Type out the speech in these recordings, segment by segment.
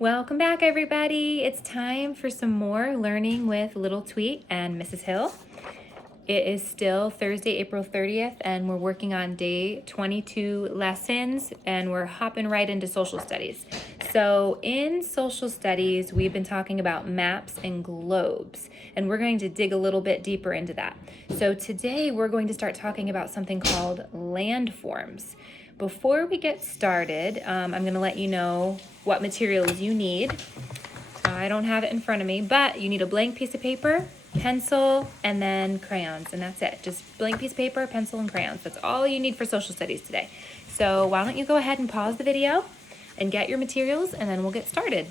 Welcome back, everybody. It's time for some more learning with Little Tweet and Mrs. Hill. It is still Thursday, April 30th, and we're working on day 22 lessons, and we're hopping right into social studies. So in social studies, we've been talking about maps and globes, and we're going to dig a little bit deeper into that. So today we're going to start talking about something called landforms. Before we get started, I'm going to let you know what materials you need. I don't have it in front of me, but you need a blank piece of paper, pencil, and then crayons, and that's it. Just blank piece of paper, pencil, and crayons. That's all you need for social studies today. So why don't you go ahead and pause the video and get your materials, and then we'll get started.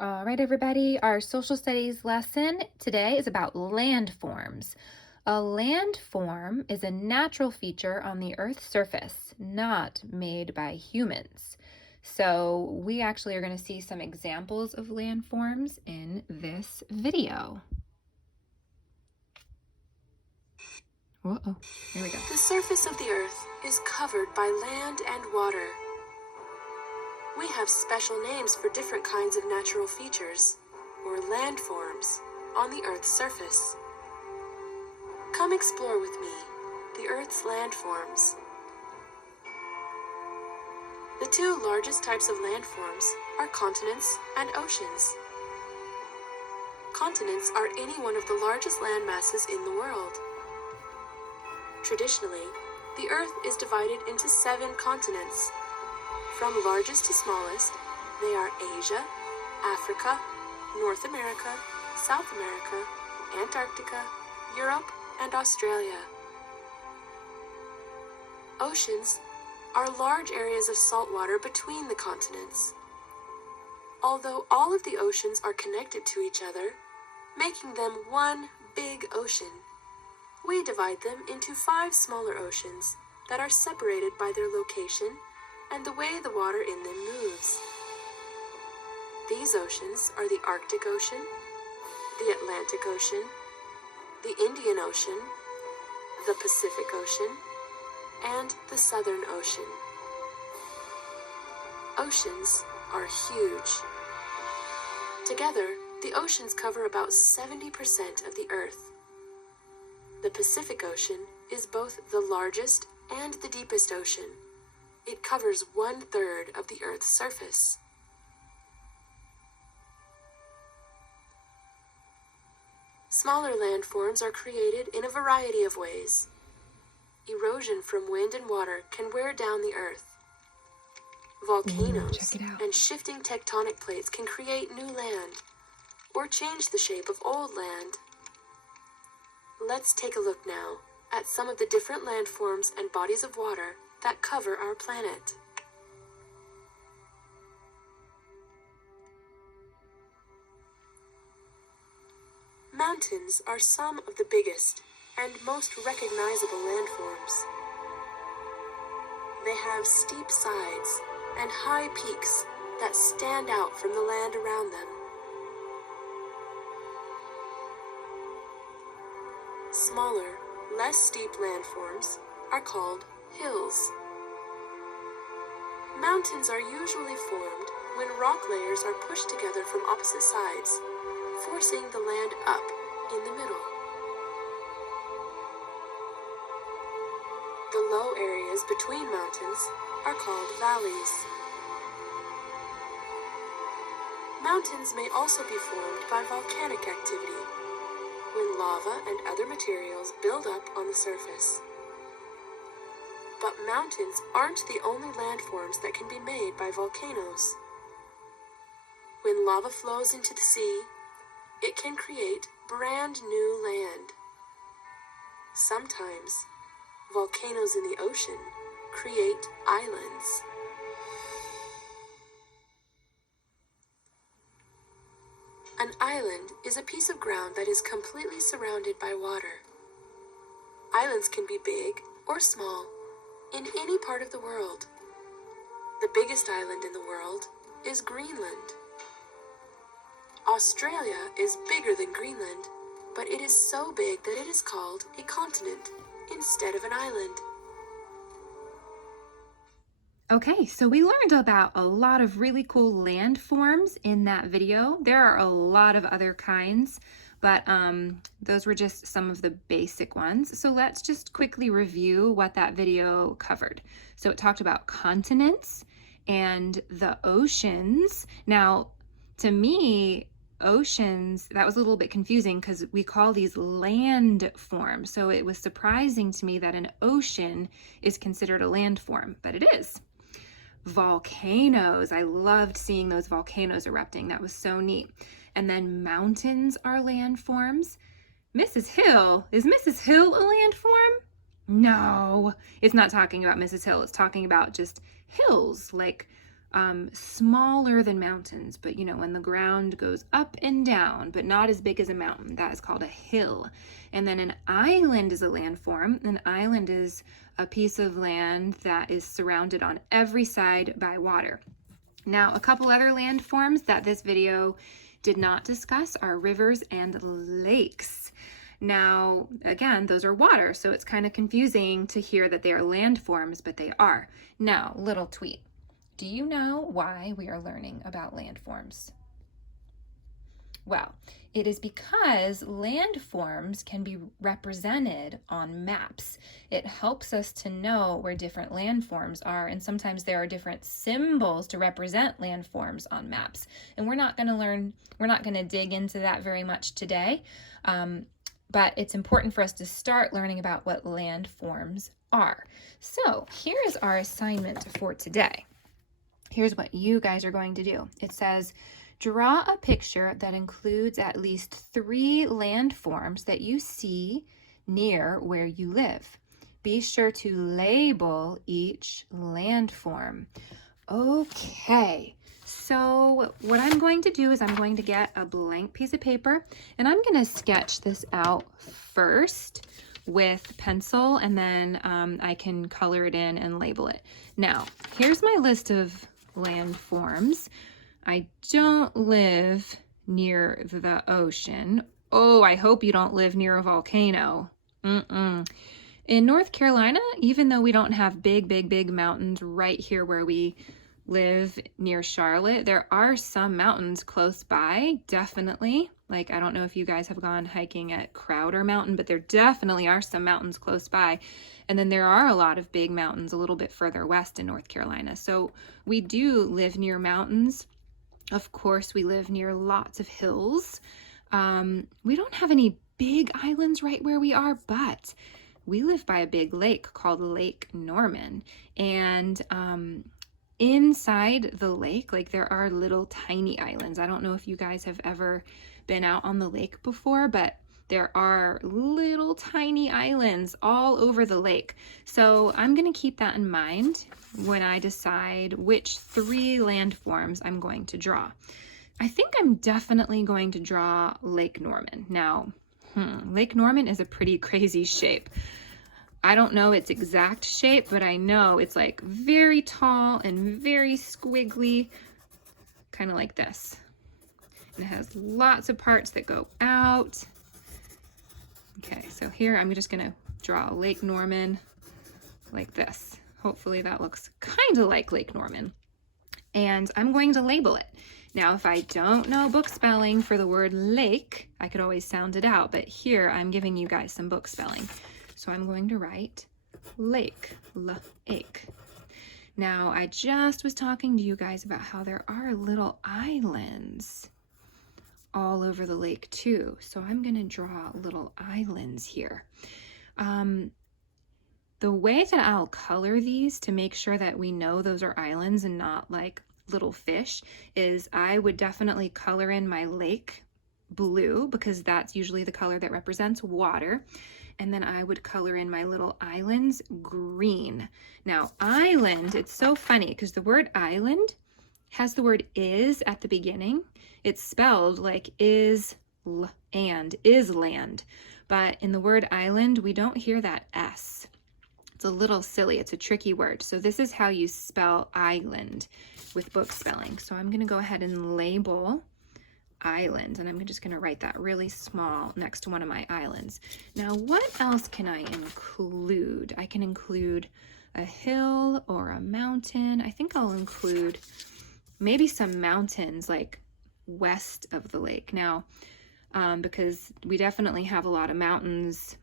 All right, everybody, our social studies lesson today is about landforms. A landform is a natural feature on the Earth's surface, not made by humans. So we actually are going to see some examples of landforms in this video. Uh-oh, here we go. The surface of the Earth is covered by land and water. We have special names for different kinds of natural features, or landforms, on the Earth's surface. Come explore with me the Earth's landforms. The two largest types of landforms are continents and oceans. Continents are any one of the largest land masses in the world. Traditionally, the Earth is divided into 7 continents. From largest to smallest, they are Asia, Africa, North America, South America, Antarctica, Europe, and Australia. Oceans are large areas of salt water between the continents. Although all of the oceans are connected to each other, making them one big ocean, we divide them into 5 smaller oceans that are separated by their location and the way the water in them moves. These oceans are the Arctic Ocean, the Atlantic Ocean, the Indian Ocean, the Pacific Ocean, and the Southern Ocean. Oceans are huge. Together, the oceans cover about 70% of the Earth. The Pacific Ocean is both the largest and the deepest ocean. It covers 1/3 of the Earth's surface. Smaller landforms are created in a variety of ways. Erosion from wind and water can wear down the Earth. Volcanoes and shifting tectonic plates can create new land or change the shape of old land. Let's take a look now at some of the different landforms and bodies of water that cover our planet. Mountains are some of the biggest and most recognizable landforms. They have steep sides and high peaks that stand out from the land around them. Smaller, less steep landforms are called hills. Mountains are usually formed when rock layers are pushed together from opposite sides, forcing the land up in the middle. The low areas between mountains are called valleys. Mountains may also be formed by volcanic activity, when lava and other materials build up on the surface. But mountains aren't the only landforms that can be made by volcanoes. When lava flows into the sea, it can create brand new land. Sometimes, volcanoes in the ocean create islands. An island is a piece of ground that is completely surrounded by water. Islands can be big or small in any part of the world. The biggest island in the world is Greenland. Australia is bigger than Greenland, but it is so big that it is called a continent instead of an island. Okay, so we learned about a lot of really cool landforms in that video. There are a lot of other kinds, but those were just some of the basic ones. So let's just quickly review what that video covered. So it talked about continents and the oceans. Now, to me, oceans, that was a little bit confusing because we call these land forms. So it was surprising to me that an ocean is considered a landform, but it is. Volcanoes. I loved seeing those volcanoes erupting. That was so neat. And then mountains are landforms. Mrs. Hill, is Mrs. Hill a landform? No, it's not talking about Mrs. Hill. It's talking about just hills, like smaller than mountains, but you know, when the ground goes up and down, but not as big as a mountain, that is called a hill. And then an island is a landform. An island is a piece of land that is surrounded on every side by water. Now, a couple other landforms that this video did not discuss are rivers and lakes. Now, again, those are water, so it's kind of confusing to hear that they are landforms, but they are. Now, little tweet. Do you know why we are learning about landforms? Well, it is because landforms can be represented on maps. It helps us to know where different landforms are, and sometimes there are different symbols to represent landforms on maps. And we're not going to dig into that very much today, but it's important for us to start learning about what landforms are. So here is our assignment for today. Here's what you guys are going to do. It says, draw a picture that includes at least 3 landforms that you see near where you live. Be sure to label each landform. Okay, so what I'm going to do is I'm going to get a blank piece of paper and I'm going to sketch this out first with pencil, and then I can color it in and label it. Now, here's my list of landforms. I don't live near the ocean. Oh, I hope you don't live near a volcano. In North Carolina, even though we don't have big mountains right here where we live near Charlotte, there are some mountains close by, definitely. Like, I don't know if you guys have gone hiking at Crowder Mountain, but there definitely are some mountains close by. And then there are a lot of big mountains a little bit further west in North Carolina. So we do live near mountains. Of course, we live near lots of hills. We don't have any big islands right where we are, but we live by a big lake called Lake Norman. And inside the lake, like, there are little tiny islands. I don't know if you guys have ever been out on the lake before, but there are little tiny islands all over the lake. So I'm going to keep that in mind when I decide which 3 landforms I'm going to draw. I think I'm definitely going to draw Lake Norman. Now, Lake Norman is a pretty crazy shape. I don't know its exact shape, but I know it's like very tall and very squiggly, kind of like this. And it has lots of parts that go out. Okay, so here I'm just gonna draw Lake Norman like this. Hopefully that looks kind of like Lake Norman. And I'm going to label it. Now, if I don't know book spelling for the word lake, I could always sound it out, but here I'm giving you guys some book spelling. So I'm going to write lake, lake. Now, I just was talking to you guys about how there are little islands all over the lake too. So I'm going to draw little islands here. The way that I'll color these to make sure that we know those are islands and not like little fish is I would definitely color in my lake blue, because that's usually the color that represents water. And then I would color in my little islands green. Now, island, it's so funny because the word island has the word is at the beginning. It's spelled like and is land. But in the word island, we don't hear that S. It's a little silly. It's a tricky word. So this is how you spell island with book spelling. So I'm going to go ahead and label island, and I'm just going to write that really small next to one of my islands. Now, what else can I include? I can include a hill or a mountain. I think I'll include maybe some mountains like west of the lake. Now, because we definitely have a lot of mountains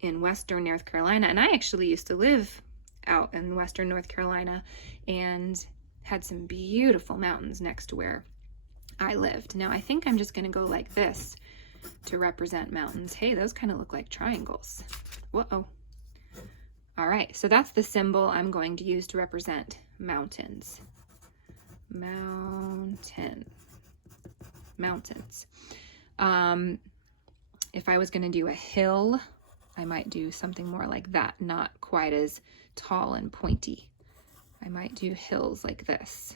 in western North Carolina, and I actually used to live out in western North Carolina and had some beautiful mountains next to where I lived. Now I think I'm just gonna go like this to represent mountains. Hey, those kind of look like triangles. Whoa. All right, so that's the symbol I'm going to use to represent mountains. Mountains. If I was gonna do a hill, I might do something more like that, not quite as tall and pointy. I might do hills like this.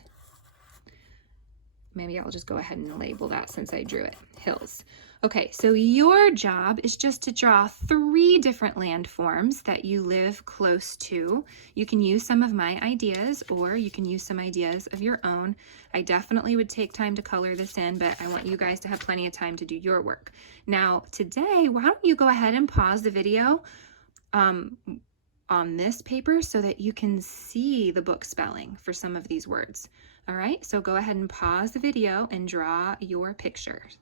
Maybe I'll just go ahead and label that since I drew it, hills. Okay, so your job is just to draw 3 different landforms that you live close to. You can use some of my ideas or you can use some ideas of your own. I definitely would take time to color this in, but I want you guys to have plenty of time to do your work. Now, today, why don't you go ahead and pause the video on this paper so that you can see the book spelling for some of these words. All right, so go ahead and pause the video and draw your pictures.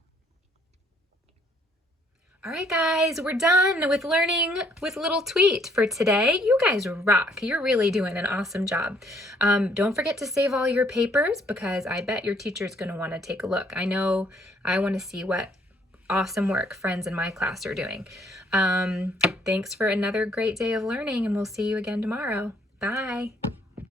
All right, guys, we're done with learning with Little Tweet for today. You guys rock. You're really doing an awesome job. Don't forget to save all your papers because I bet your teacher's going to want to take a look. I know I want to see what awesome work friends in my class are doing. Thanks for another great day of learning, and we'll see you again tomorrow. Bye.